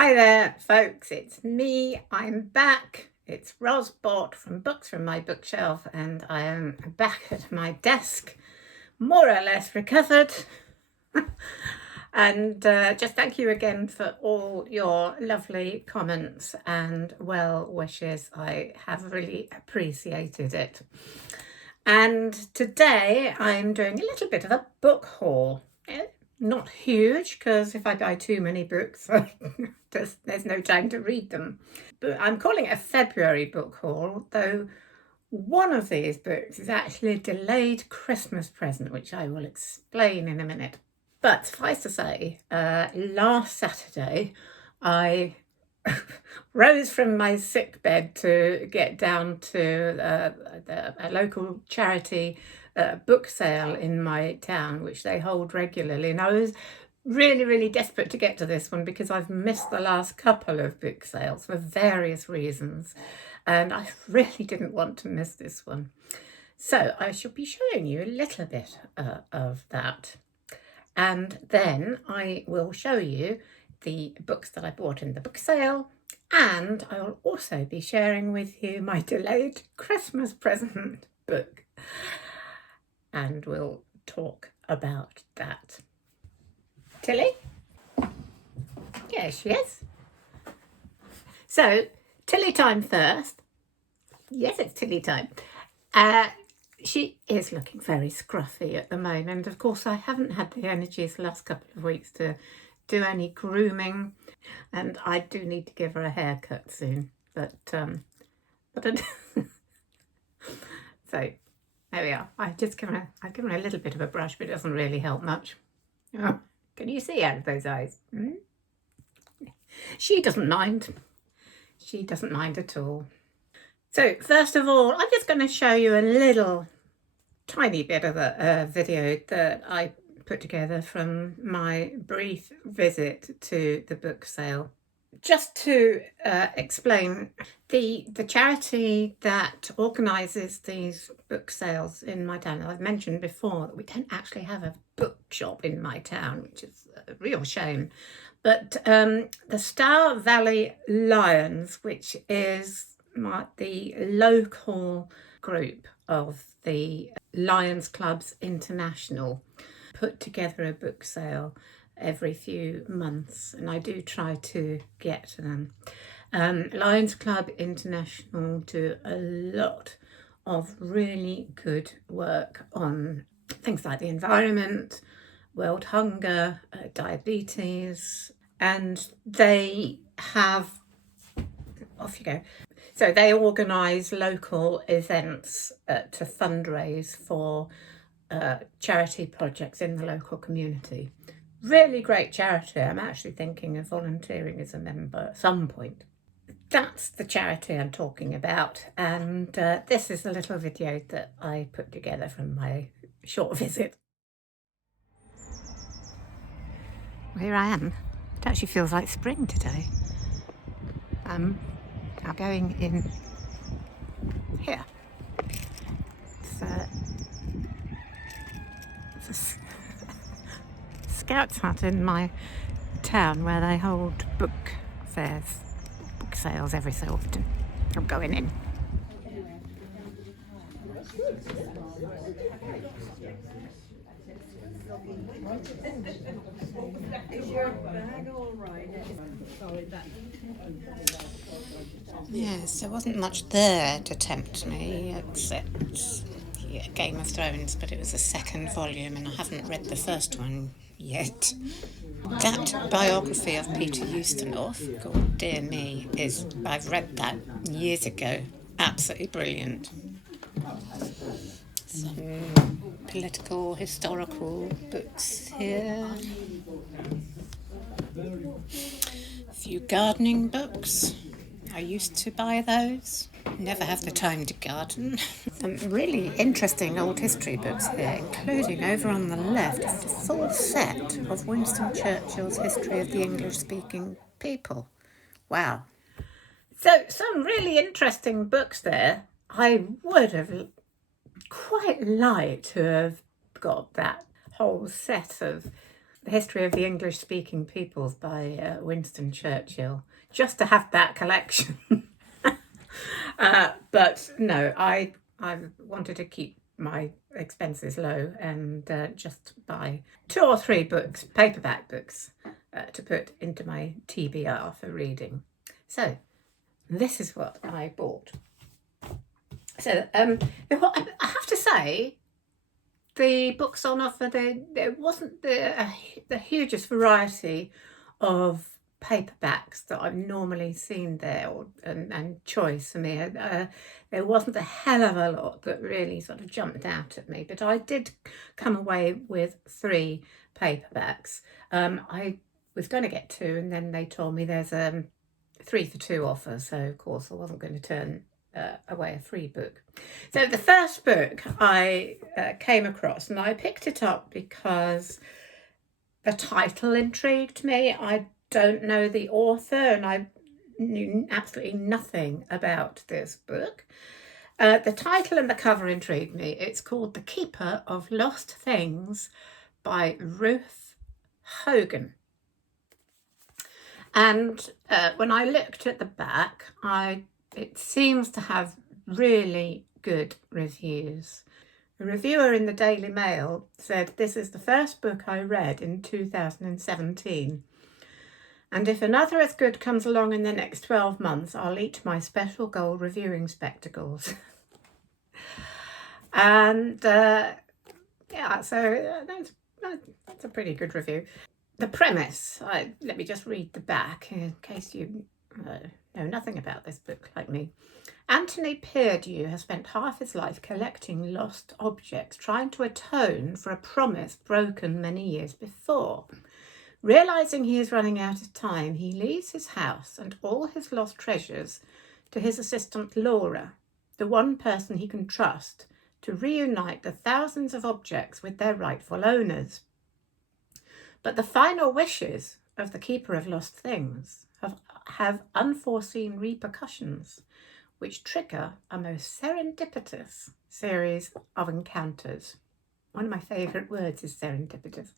Hi there, folks. It's me. I'm back. It's Ros Bott from Books from My Bookshelf, and I am back at my desk, more or less recovered. And just thank you again for all your lovely comments and well wishes. I have really appreciated it. And today I'm doing a little bit of a book haul. Not huge, because if I buy too many books, there's no time to read them. But I'm calling it a February book haul, though one of these books is actually a delayed Christmas present, which I will explain in a minute. But suffice to say, last Saturday, I rose from my sick bed to get down to a local charity book sale in my town, which they hold regularly. And I was really desperate to get to this one because I've missed the last couple of book sales for various reasons. And I really didn't want to miss this one. So I shall be showing you a little bit of that. And then I will show you the books that I bought in the book sale, and I will also be sharing with you my delayed Christmas present book, and we'll talk about that. Tilly? Yeah, she is. So, Tilly time first. Yes, it's Tilly time. She is looking very scruffy at the moment. Of course, I haven't had the energies the last couple of weeks to do any grooming, and I do need to give her a haircut soon. But so there we are. I've given her a little bit of a brush, but it doesn't really help much. Oh, can you see out of those eyes? She doesn't mind. She doesn't mind at all. So first of all, I'm just going to show you a little tiny bit of a video that I put together from my brief visit to the book sale. Just to explain, the charity that organises these book sales in my town, I've mentioned before that we don't actually have a bookshop in my town, which is a real shame. But the Stour Valley Lions, which is the local group of the Lions Clubs International, put together a book sale every few months, and I do try to get to them. Lions Club International do a lot of really good work on things like the environment, world hunger, diabetes, and they have, off you go. So they organise local events to fundraise for charity projects in the local community. Really great charity. I'm actually thinking of volunteering as a member at some point. That's the charity I'm talking about, and this is a little video that I put together from my short visit. Here I am. It actually feels like spring today. I'm going in here. It's a Scouts hut in my town where they hold book fairs, book sales every so often. I'm going in. Yes, there wasn't much there to tempt me except Game of Thrones, but it was the second volume and I haven't read the first one yet. That biography of Peter Ustinov, God dear me, I've read that years ago. Absolutely brilliant. Some political, historical books here. A few gardening books. I used to buy those. Never have the time to garden. Some really interesting old history books here, including over on the left a full set of Winston Churchill's History of the English-speaking People. Wow. So some really interesting books there. I would have quite liked to have got that whole set of The History of the English-Speaking Peoples by Winston Churchill, just to have that collection. But no, I wanted to keep my expenses low and just buy 2 or 3 books, paperback books, to put into my TBR for reading. So this is what I bought. So I have to say, the books on offer, there wasn't the hugest variety of paperbacks that I've normally seen there, and choice for me. There wasn't a hell of a lot that really sort of jumped out at me, but I did come away with 3 paperbacks. I was going to get 2, and then they told me there's a 3 for 2 offer, so of course I wasn't going to turn away a free book. So the first book I came across, and I picked it up because the title intrigued me. I don't know the author, and I knew absolutely nothing about this book. The title and the cover intrigued me. It's called The Keeper of Lost Things by Ruth Hogan. And when I looked at the back, it seems to have really good reviews. A reviewer in the Daily Mail said, "This is the first book I read in 2017. And if another as good comes along in the next 12 months, I'll eat my special gold reviewing spectacles." And yeah, so that's a pretty good review. The premise, let me just read the back in case you know nothing about this book like me. Anthony Perdue has spent half his life collecting lost objects, trying to atone for a promise broken many years before. Realising he is running out of time, he leaves his house and all his lost treasures to his assistant Laura, the one person he can trust to reunite the thousands of objects with their rightful owners. But the final wishes of the Keeper of Lost Things have unforeseen repercussions, which trigger a most serendipitous series of encounters. One of my favourite words is serendipitous.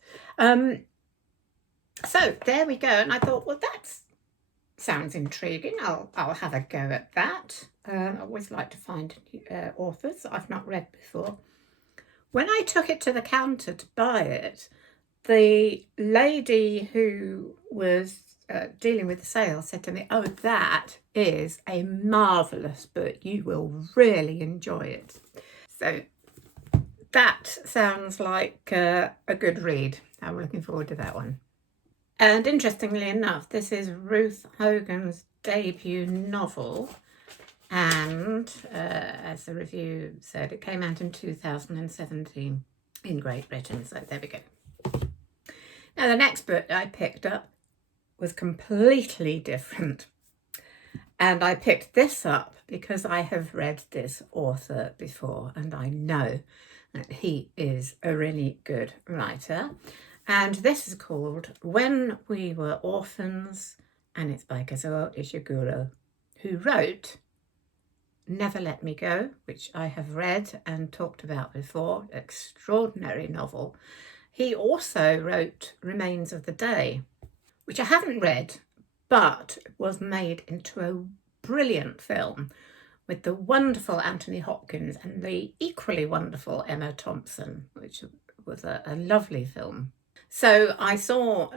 So there we go, and I thought, well, that sounds intriguing. I'll have a go at that. I always like to find authors that I've not read before. When I took it to the counter to buy it, the lady who was dealing with the sale said to me, "Oh, that is a marvellous book. You will really enjoy it." So that sounds like a good read. I'm looking forward to that one. And interestingly enough, this is Ruth Hogan's debut novel. And as the review said, it came out in 2017 in Great Britain. So there we go. Now, the next book I picked up was completely different. And I picked this up because I have read this author before, and I know that he is a really good writer. And this is called When We Were Orphans, and it's by Kazuo Ishiguro, who wrote Never Let Me Go, which I have read and talked about before. Extraordinary novel. He also wrote Remains of the Day, which I haven't read, but was made into a brilliant film with the wonderful Anthony Hopkins and the equally wonderful Emma Thompson, which was a lovely film. So I saw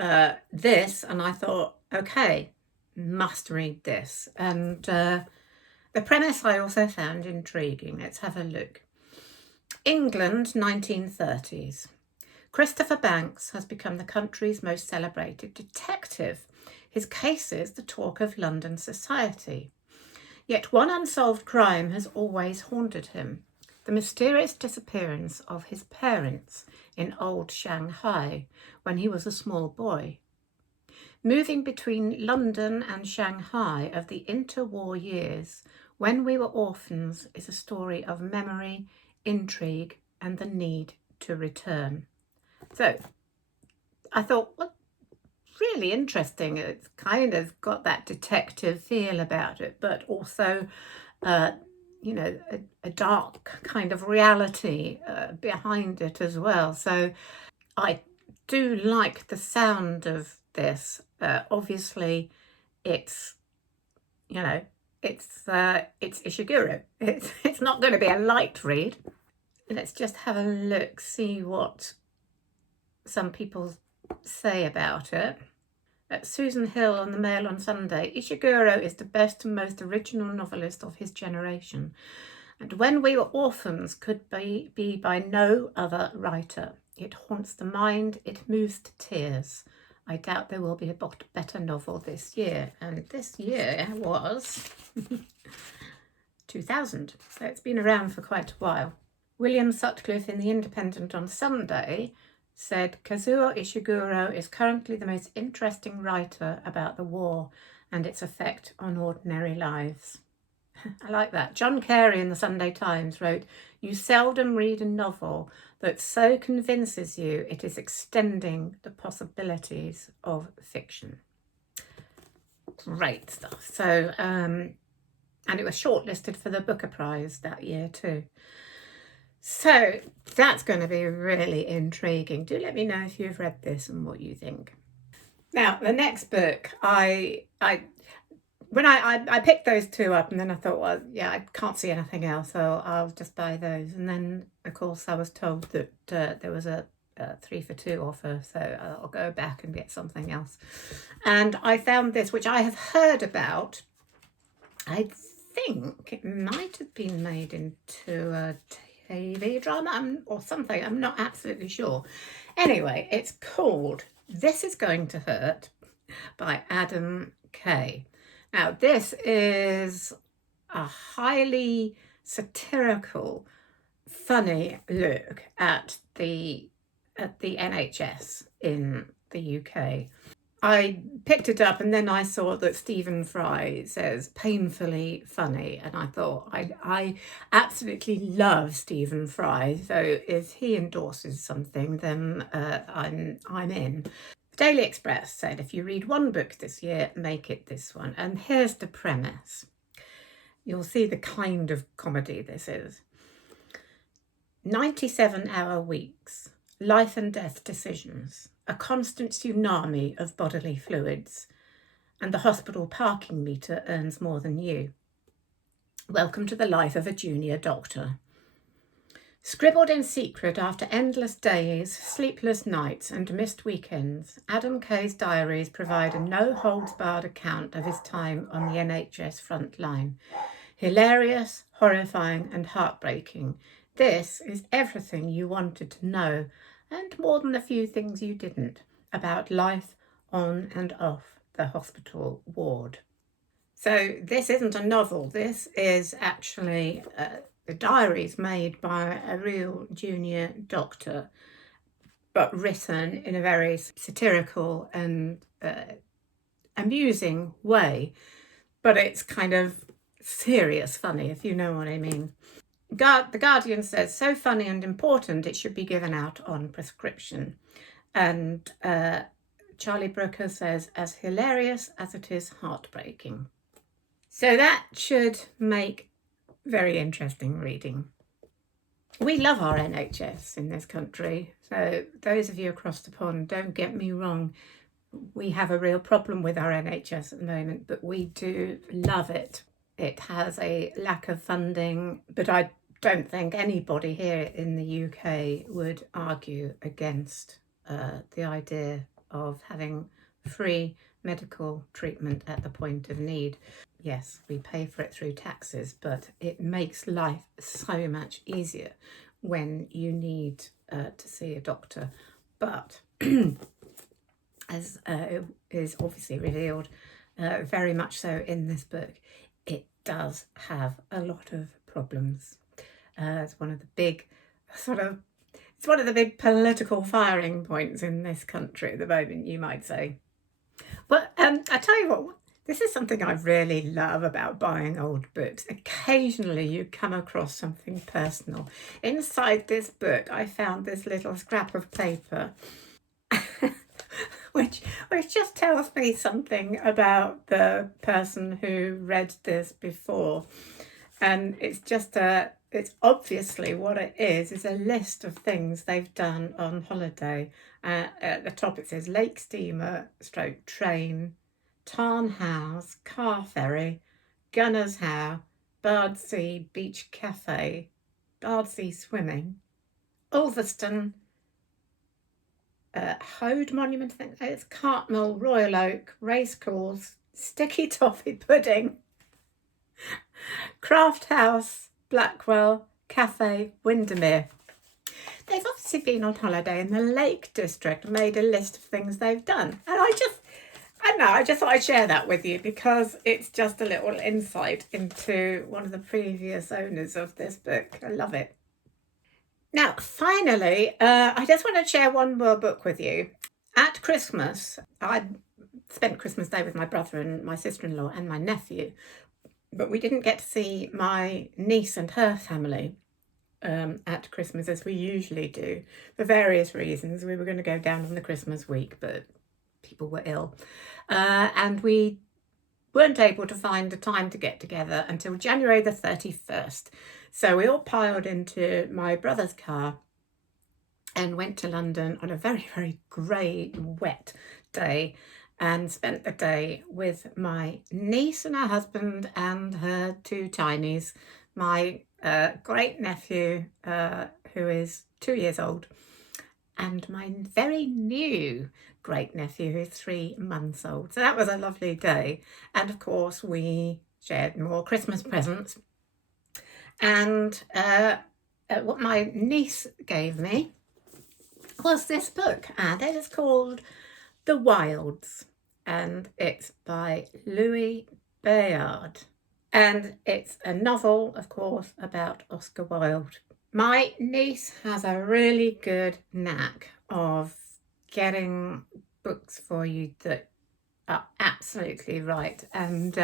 this and I thought, okay, must read this. And the premise I also found intriguing. Let's have a look. England, 1930s. Christopher Banks has become the country's most celebrated detective. His cases the talk of London society. Yet one unsolved crime has always haunted him: the mysterious disappearance of his parents in old Shanghai when he was a small boy. Moving between London and Shanghai of the interwar years, When We Were Orphans is a story of memory, intrigue, and the need to return. So I thought, well, really interesting. It's kind of got that detective feel about it, but also, you know, a dark kind of reality behind it as well. So I do like the sound of this. Obviously, it's, you know, it's Ishiguro. It's not going to be a light read. Let's just have a look, see what some people say about it. Susan Hill on the Mail on Sunday. Ishiguro is the best and most original novelist of his generation, and When We Were Orphans could be by no other writer. It haunts the mind, it moves to tears. I doubt there will be a better novel this year. And this year was 2000, so it's been around for quite a while. William Sutcliffe in The Independent on Sunday said, Kazuo Ishiguro is currently the most interesting writer about the war and its effect on ordinary lives. I like that. John Carey in the Sunday Times wrote, you seldom read a novel that so convinces you it is extending the possibilities of fiction. Great stuff. So, and it was shortlisted for the Booker Prize that year too. So that's going to be really intriguing. Do let me know if you've read this and what you think. Now, the next book, when I picked those two up, and then I thought, well, yeah, I can't see anything else, so I'll just buy those. And then, of course, I was told that there was a 3 for 2 offer, so I'll go back and get something else. And I found this, which I have heard about. I think it might have been made into a TV drama or something. I'm not absolutely sure. Anyway, it's called This Is Going to Hurt by Adam Kay. Now, this is a highly satirical, funny look at the NHS in the UK. I picked it up and then I saw that Stephen Fry says painfully funny, and I thought I absolutely love Stephen Fry, so if he endorses something, then I'm in. The Daily Express said, if you read one book this year, make it this one. And here's the premise. You'll see the kind of comedy this is. 97-hour weeks, life and death decisions, a constant tsunami of bodily fluids, and the hospital parking meter earns more than you. Welcome to the life of a junior doctor. Scribbled in secret after endless days, sleepless nights and missed weekends, Adam Kay's diaries provide a no-holds-barred account of his time on the NHS front line. Hilarious, horrifying and heartbreaking. This is everything you wanted to know, and more than a few things you didn't, about life on and off the hospital ward. So this isn't a novel, this is actually the diaries made by a real junior doctor, but written in a very satirical and amusing way. But it's kind of serious funny, if you know what I mean. The Guardian says, so funny and important it should be given out on prescription. And Charlie Brooker says, as hilarious as it is heartbreaking. So that should make very interesting reading. We love our NHS in this country. So those of you across the pond, don't get me wrong. We have a real problem with our NHS at the moment, but we do love it. It has a lack of funding, but I don't think anybody here in the UK would argue against the idea of having free medical treatment at the point of need. Yes, we pay for it through taxes, but it makes life so much easier when you need to see a doctor. But as is obviously revealed very much so in this book, it does have a lot of problems. It's one of the big political firing points in this country at the moment, you might say. But I tell you what, this is something I really love about buying old books. Occasionally you come across something personal. Inside this book, I found this little scrap of paper, which just tells me something about the person who read this before. And it's just it's obviously what it is a list of things they've done on holiday. At the top it says lake steamer, stroke train, Tarn House, car ferry, Gunner's Howe, Bardsea Beach Cafe, Bardsea Swimming, Ulverston, Hode Monument, I think it's Cartmel, Royal Oak, Racecourse, Sticky Toffee Pudding, Craft House, Blackwell, Cafe, Windermere. They've obviously been on holiday in the Lake District and made a list of things they've done. And I just thought I'd share that with you because it's just a little insight into one of the previous owners of this book. I love it. Now, finally, I just want to share one more book with you. At Christmas, I spent Christmas Day with my brother and my sister-in-law and my nephew, but we didn't get to see my niece and her family at Christmas as we usually do for various reasons. We were going to go down on the Christmas week, but people were ill, and we weren't able to find a time to get together until January the 31st. So we all piled into my brother's car and went to London on a very, very grey, wet day and spent the day with my niece and her husband and her two tinies, my great nephew, who is 2 years old, and my very new great nephew, who's 3 months old. So that was a lovely day. And of course, we shared more Christmas presents. And what my niece gave me was this book, and it is called The Wilds, and it's by Louis Bayard. And it's a novel, of course, about Oscar Wilde. My niece has a really good knack of getting books for you that are absolutely right. And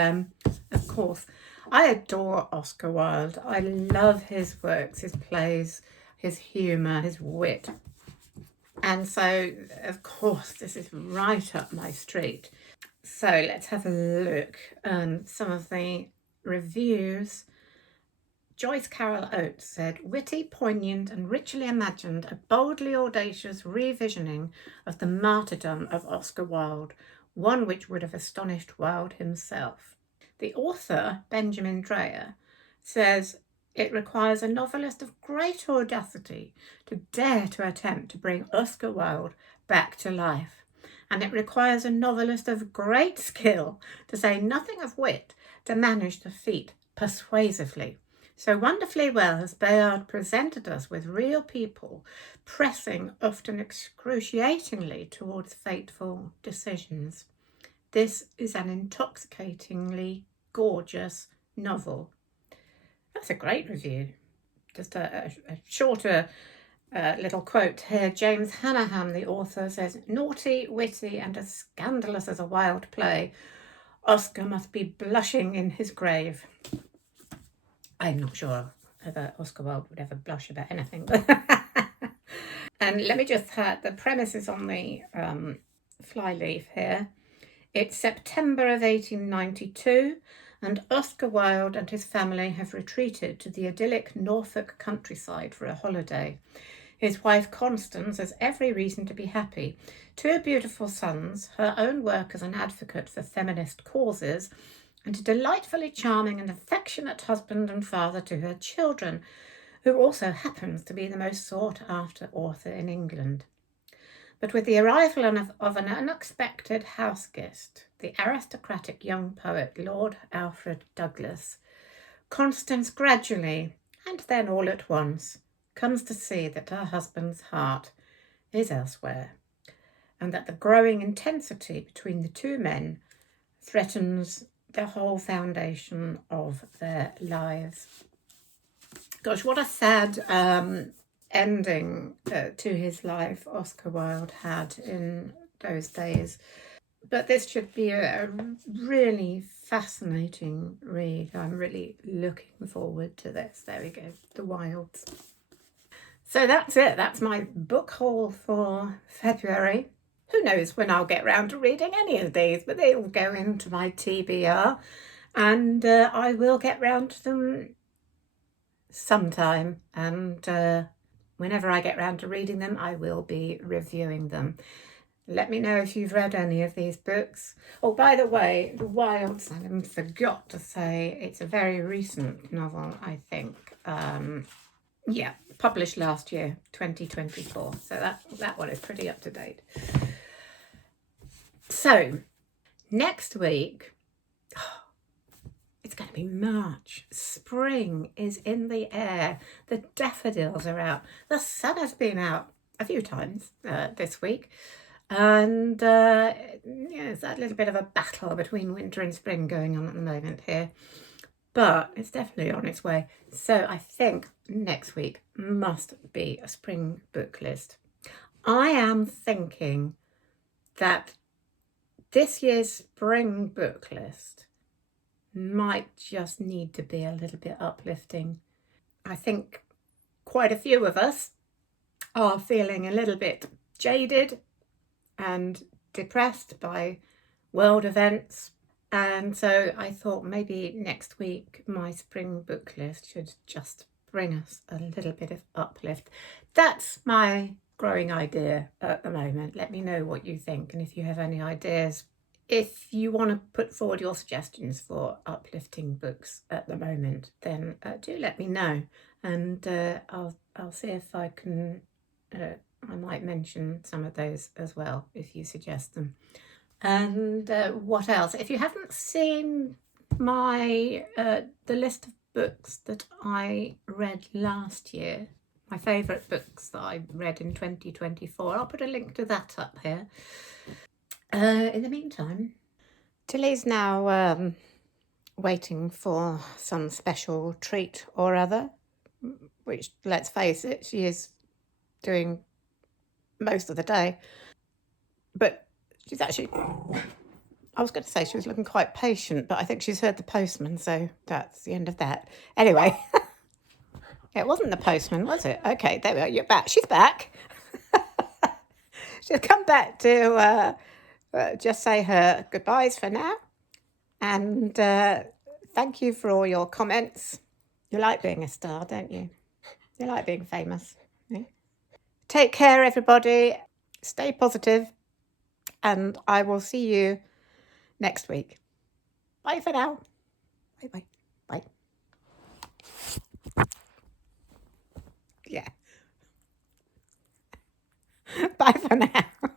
of course, I adore Oscar Wilde. I love his works, his plays, his humour, his wit. And so, of course, this is right up my street. So let's have a look at some of the reviews. Joyce Carol Oates said, witty, poignant and richly imagined, a boldly audacious revisioning of the martyrdom of Oscar Wilde, one which would have astonished Wilde himself. The author, Benjamin Dreyer, says, it requires a novelist of great audacity to dare to attempt to bring Oscar Wilde back to life, and it requires a novelist of great skill, to say nothing of wit, to manage the feat persuasively. So wonderfully well has Bayard presented us with real people pressing often excruciatingly towards fateful decisions. This is an intoxicatingly gorgeous novel. That's a great review. Just a shorter little quote here. James Hanahan, the author, says, naughty, witty and as scandalous as a wild play. Oscar must be blushing in his grave. I'm not sure whether Oscar Wilde would ever blush about anything. And let me just have the premises on the flyleaf here. It's September of 1892, and Oscar Wilde and his family have retreated to the idyllic Norfolk countryside for a holiday. His wife Constance has every reason to be happy. 2 beautiful sons, her own work as an advocate for feminist causes, and a delightfully charming and affectionate husband and father to her children, who also happens to be the most sought-after author in England. But with the arrival of an unexpected house guest, the aristocratic young poet Lord Alfred Douglas, Constance gradually, and then all at once, comes to see that her husband's heart is elsewhere, and that the growing intensity between the two men threatens the whole foundation of their lives. Gosh, what a sad ending to his life Oscar Wilde had in those days. But this should be a really fascinating read. I'm really looking forward to this. There we go, The Wilds. So that's it. That's my book haul for February. Who knows when I'll get round to reading any of these, but they all go into my TBR, and I will get round to them sometime, and whenever I get round to reading them, I will be reviewing them. Let me know if you've read any of these books. Oh, by the way, The Wilds, I forgot to say, it's a very recent novel, I think. Yeah, published last year, 2024. So that one is pretty up to date. So, next week, it's going to be March. Spring is in the air. The daffodils are out. The sun has been out a few times this week. And yeah, it's that little bit of a battle between winter and spring going on at the moment here. But it's definitely on its way. So I think next week must be a spring book list. I am thinking that this year's spring book list might just need to be a little bit uplifting. I think quite a few of us are feeling a little bit jaded and depressed by world events. And so I thought maybe next week my spring book list should just bring us a little bit of uplift. That's my growing idea at the moment. Let me know what you think, and if you have any ideas. If you want to put forward your suggestions for uplifting books at the moment, then do let me know, and I'll see if I can. I might mention some of those as well if you suggest them. And what else? If you haven't seen my the list of books that I read last year, my favourite books that I read in 2024, I'll put a link to that up here. In the meantime, Tilly's now waiting for some special treat or other, which, let's face it, she is doing most of the day. But she's actually, I was going to say she was looking quite patient, but I think she's heard the postman, so that's the end of that. Anyway, it wasn't the postman, was it? Okay, there we are. You're back. She's back. She'll come back to just say her goodbyes for now. And thank you for all your comments. You like being a star, don't you? You like being famous. Eh? Take care, everybody. Stay positive, and I will see you next week. Bye for now. Bye. Bye. Yeah. Bye for now.